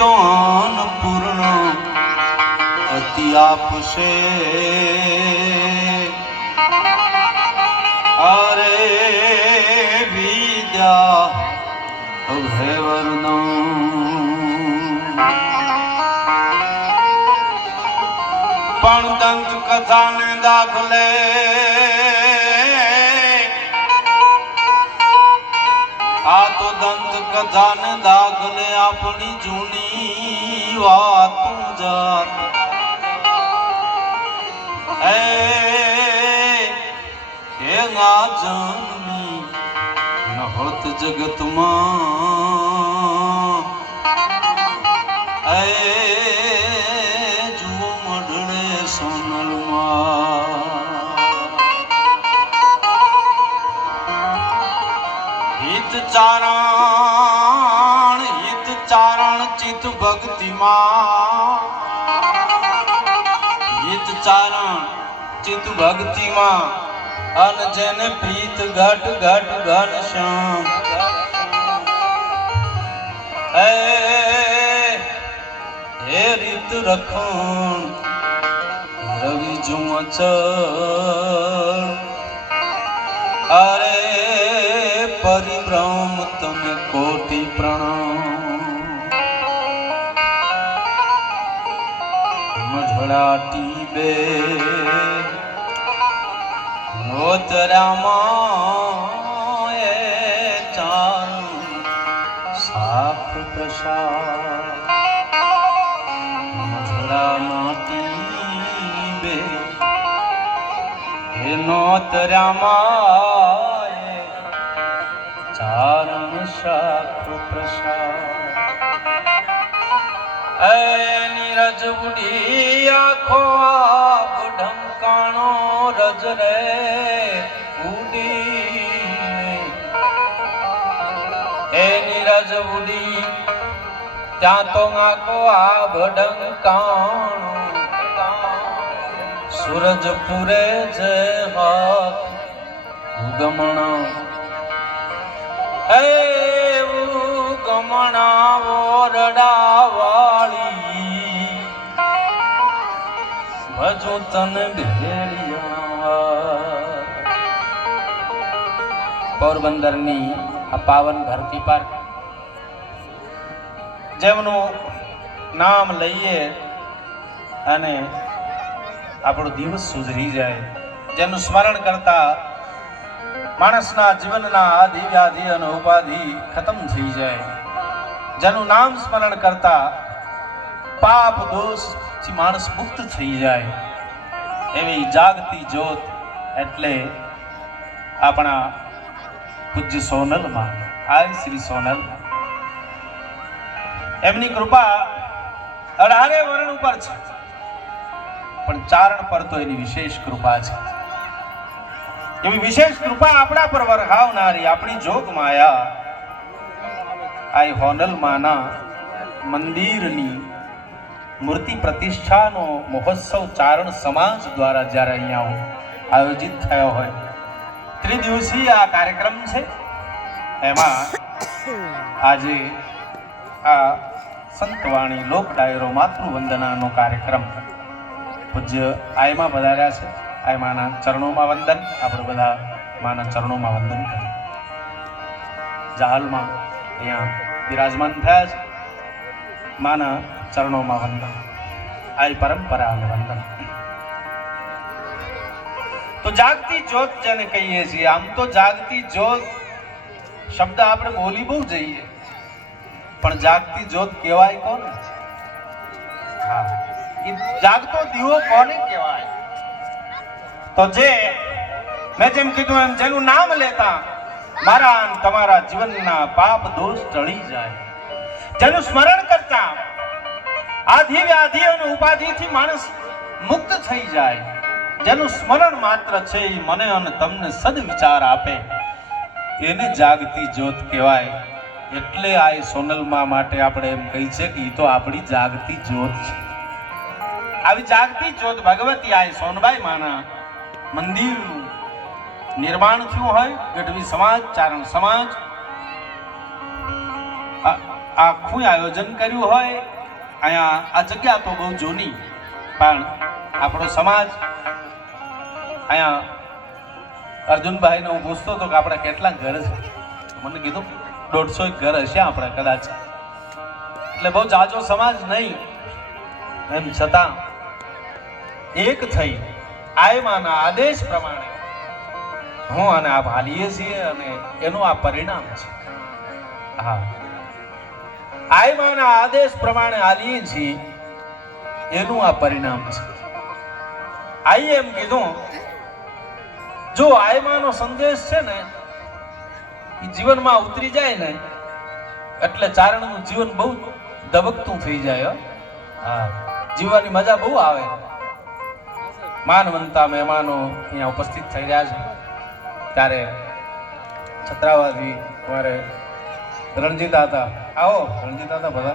તો અન્નપૂર્ણ અતિ આપશે અરે વિદ્યા અભયવર્ણો પણ દંત કથાને દાખલે આ તો દંત કથાને દાખલે આપણી જૂની વાતું જાત ના જન્મી નહોત જગતમાં જુઓ મઢડે સોનલમાં હિત ચારણ ચિત ભક્તિમાં હિત ચારણ ચિત ભક્તિમાં અન જેને પ્રીત ઘટ ઘટ ઘન શ્યામ હે રીત રખણ રવિ જુમચ અરે પરિભ્રમ તમે કોટી પ્રણામ મઢડાટી બે નોતરામાં ચારું સાફ પ્રસાદ મઢડા માટી બે હે નોતરામાં ચારણ સાફ પ્રસાદ નીરજ બુઢી આખો આપ ઢંકાણો રજ રે નીરજ બુઢી ત્યાં તો આખો આ ભડંકાણો સૂરજ પૂરે છે હાથ ગમણા ગમણા ઓરડા વાળી ભજુ તને ભેળિયા પોરબંદરની આ પાવન ધરતી પર જેમનું નામ લઈએ અને આપણો દિવસ સુધરી જાય, જેનું સ્મરણ કરતા માણસના જીવનના આધિ વ્યાધિ અને ઉપાધિ ખતમ થઈ જાય, જેનું નામ સ્મરણ કરતા પાપ દોષથી માણસ મુક્ત થઈ જાય, એવી જાગતી જ્યોત એટલે આપણા પૂજ્ય સોનલમાં આય શ્રી સોનલ. એમની કૃપા 18 વર્ણ ઉપર છે, પણ ચારણ પર તો એની વિશેષ કૃપા છે. એવી વિશેષ કૃપા આપણા પર વરહાવનારી આપણી જોગ માયા આ હોનલ માના મંદિરની મૂર્તિ પ્રતિષ્ઠાનો મહોત્સવ ચારણ સમાજ દ્વારા જ્યારે અહીંયા આયોજિત થયો હોય, ત્રિદિવસીય આ કાર્યક્રમ છે. એમાં આજે આ સંતવાણી લોક ડાયરો માતૃવંદનાનો કાર્યક્રમ પૂજ્ય આયમાં વધાર્યા છે. આયમાના ચરણોમાં વંદન, આપણે બધા માના ચરણોમાં વંદન કરીએ. જાહલમાં અહીંયા બિરાજમાન થયા છે, માના ચરણોમાં વંદન, આય પરંપરાને વંદન. તો જાગતી જ્યોત જેને કહીએ છીએ, આમ તો જાગતી જ્યોત શબ્દ આપણે બોલી બહુ જઈએ, પણ જાગતી જ્યોત કહેવાય કોને? હા, એ જાગતો દીવો કોને કહેવાય? તો જે મેં જેમ કીધું એમ જેનું નામ લેતા મારા તમારા જીવનના પાપ દોષ ટળી જાય, જેનું સ્મરણ કરતા આધિ વ્યાધિ અને ઉપાધિથી માણસ મુક્ત થઈ જાય, જેનું સ્મરણ માત્ર છે એ મને અને તમને સદવિચાર આપે, એને જાગતી જ્યોત કહેવાય. એટલે આ સોનલમાં માટે આપણે એમ કહી છે કે એ તો આપણી જાગતી જ્યોત છે. આવી જાગતી જ્યોત ભગવતી આ સોનબાઈ માના મંદિરનું નિર્માણ થયું હોય, ગઢવી સમાજ ચારણ સમાજ આખું આયોજન કર્યું હોય. અહીંયા આ જગ્યા તો બહુ જૂની, પણ આપણો સમાજ અહીંયા અર્જુનભાઈને હું પૂછતો હતો કે આપણા કેટલા ઘર છે. મને કીધું 150 ઘર હશે આપણે કદાચ, એટલે બહુ જાજો સમાજ નહીં. એમ છતાં એક થઈ આયમાના આદેશ પ્રમાણે હું અને આપ હાલીએ છીએ અને એનું આ પરિણામ છે. હા, આયમાના આદેશ પ્રમાણે હાલીએ છીએ એનું આ પરિણામ છે. આઈએ એમ કીધું, જો આયમાનો સંદેશ છે ને એ જીવનમાં ઉતરી જાય ને એટલે ચારણનું જીવન બહુ ધબકતું થઈ જાય. હા, જીવવાની મજા બહુ આવે. માનવંતા મહેમાનો અહીંયા ઉપસ્થિત થઈ રહ્યા છે ત્યારે છત્રાવાથી અમારે રણજીતા હતા. આવો રણજીતા હતા.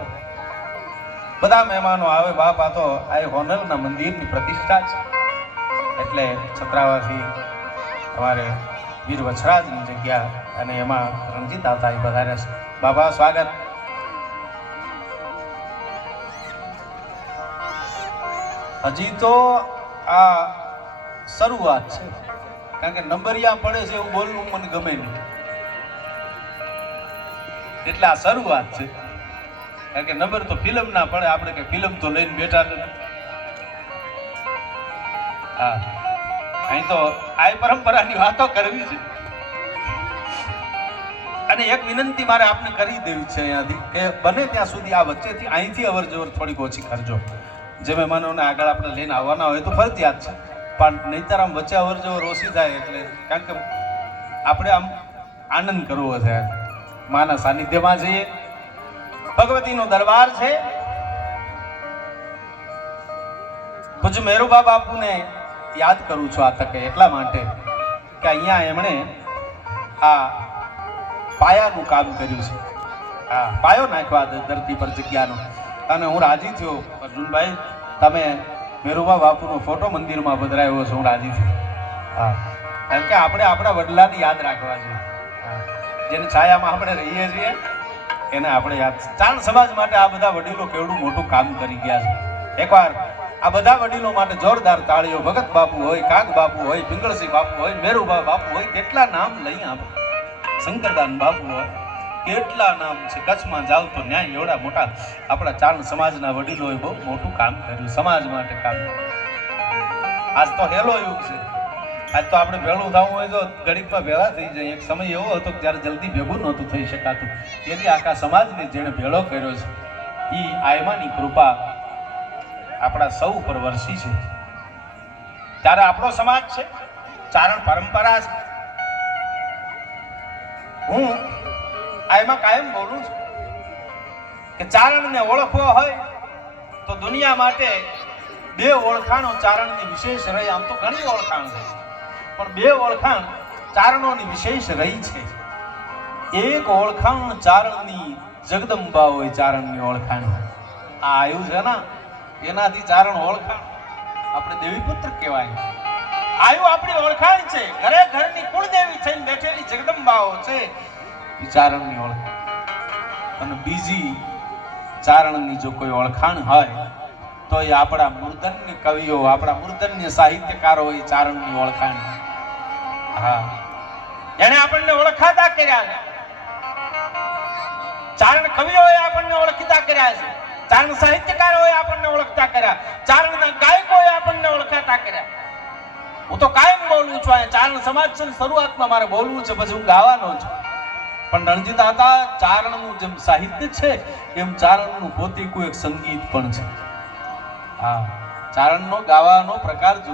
બધા મહેમાનો આવે. બાપ, આ તો આ હોનલના મંદિરની પ્રતિષ્ઠા છે એટલે છત્રાવાથી અમારે વીર વછરાજની જગ્યા અને એમાં રણજીતા હતા એ પધાર્યા છે. બાબા સ્વાગત. હજી તો આ શરૂઆત છે, કારણ કે નંબરિયા પડે છે એવું બોલવું મને ગમે નહીં, એટલે આ શરૂઆત છે. કારણ કે નંબર તો ફિલ્મ ના પડે, આપણે કે ફિલ્મ તો લઈને બેઠા નથી. હા, અહીં તો આ પરંપરાની વાતો કરવી છે. અને એક વિનંતી મારે આપને કરી દેવી છે અહીંયાથી કે બને ત્યાં સુધી આ વચ્ચેથી અહીંથી અવર જવર થોડીક ઓછી કરજો. જે મહેમાનોને આગળ આપણે લઈને આવવાના હોય તો ફરજિયાત છે, પણ નહીંતર આમ વચ્ચે અવર જવર ઓછી થાય એટલે, કારણ કે આપણે આમ આનંદ કરવો છે. માના સાનિધ્યમાં જઈએ, ભગવતીનો દરબાર છે. પૂજ્ય મેરુબા બાપુને યાદ કરું છું આ તકે એટલા માટે કે અહીંયા એમણે આ પાયાનું કામ કર્યું છે. હા, પાયો નાખ્યો ધરતી પર જગ્યાનો. અને હું રાજી થયો અર્જુનભાઈ, તમે મેરુબા બાપુનો ફોટો મંદિરમાં પધરાવ્યો છો. હું રાજી થયો. હા, કારણ કે આપણે આપણા વડલાને યાદ રાખવા જોઈએ. જેની છાયામાં આપણે રહીએ છીએ એને આપણે યાદ. ચાણ સમાજ માટે આ બધા વડીલો કેવડું મોટું કામ કરી ગયા છે. એકવાર આ બધા વડીલો માટે જોરદાર તાળીઓ. ભગત બાપુ હોય, કાગ બાપુ હોય, પિંગળસિંહ બાપુ હોય, મેરુબા બાપુ હોય, કેટલા નામ લઈ આપણે. શંકરદાન બાપુ હોય, કેટલા નામ છે. કચ્છમાં જાવ તો ન્યાય એવડા મોટા આપણા ચારણ સમાજના વડીલોએ બહુ મોટું કામ કર્યું, સમાજ માટે કામ. આજ તો હેલો યુગ છે. આજ તો આપણે ભેળું થવું હોય તો ઘડીકમાં ભેળા થઈ જાય. એક સમય એવો હતો કે જ્યારે જલ્દી ભેગું નહોતું થઈ શકાતું. તેથી આખા સમાજને જેણે ભેળો કર્યો છે એ આયમાની કૃપા આપણા સૌ ઉપર વરસી છે. ત્યારે આપણો સમાજ છે, ચારણ પરંપરા છે. હું આયમાં કાયમ બોલું છું કે ચારણને ઓળખવો હોય તો દુનિયા માટે બે ઓળખાણો ચારણની વિશેષ રહી. આમ તો ઘણી ઓળખાણ છે, પણ બે ઓળખાણ ચારણોની વિશેષ રહી છે. એક ઓળખાણ ચારણની જગદંબા હોય, ચારણની ઓળખાણ આ આવ્યું છે ને એનાથી ચારણ ઓળખાણ આપણે દેવીપુત્ર કહેવાય. આયુ આપણી ઓળખાણ છે. ઘરે ઘરની કુળદેવી થઈને બેઠેલી જગદંબાઓ છે એ ચારણની ઓળખાણ. અને બીજી ચારણની જો કોઈ ઓળખાણ હોય તો એ આપણા મૂર્ધન્ય કવિઓ, આપણા મૂર્ધન્ય સાહિત્યકારો એ ચારણની ઓળખાણ. હા, એને આપણને ઓળખાતા કર્યા છે. ચારણ કવિઓએ આપણને ઓળખીતા કર્યા છે. ચારણ સાહિત્યકારોએ આપણને ઓળખતા કર્યા. ચારણના ગાયકોએ આપણને ઓળખાતા કર્યા. હું તો કાયમ બોલું છું. ચારણ સમાજ છે, શરૂઆતમાં મારે બોલવું છે, પછી હું ગાવાનો છું. પણ રણજીતા હતા, ચારણનું જેમ સાહિત્ય છે એમ ચારણનું પોતીકું એક સંગીત પણ છે. હા, ચારણનો ગાવાનો પ્રકાર જો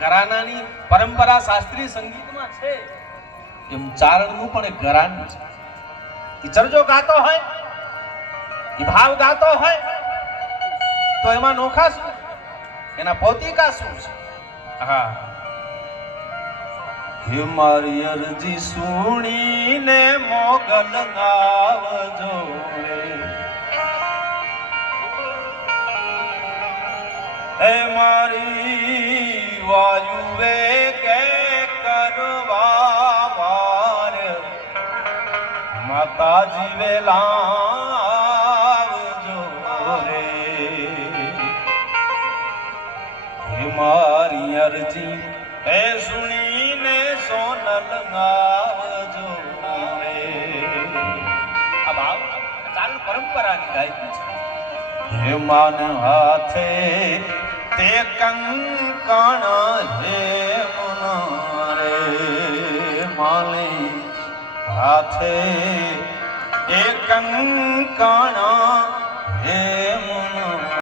ઘરાનાની પરંપરા શાસ્ત્રીય સંગીતમાં છે એમ ચારણનું પણ એક ઘરાનું છે. એ ચરજો ગાતો હોય, એ ભાવ ગાતો હોય તો એમાં નોખા શું, એના પોતીકા શું છે. હા, હે મારી અરજી સુણીને મોગલ ગાવજો રે. હે મારી વાયુવે કે કરવા વાર માતાજી વેલા મારી અરજી હે સુણીને સોનલ આવજો રે. આ ભાવ ચાલ પરંપરાની ગાયકી છે. હે માન હાથે તે કંકણ હે મન રે માલી હાથે એ કંકણ હે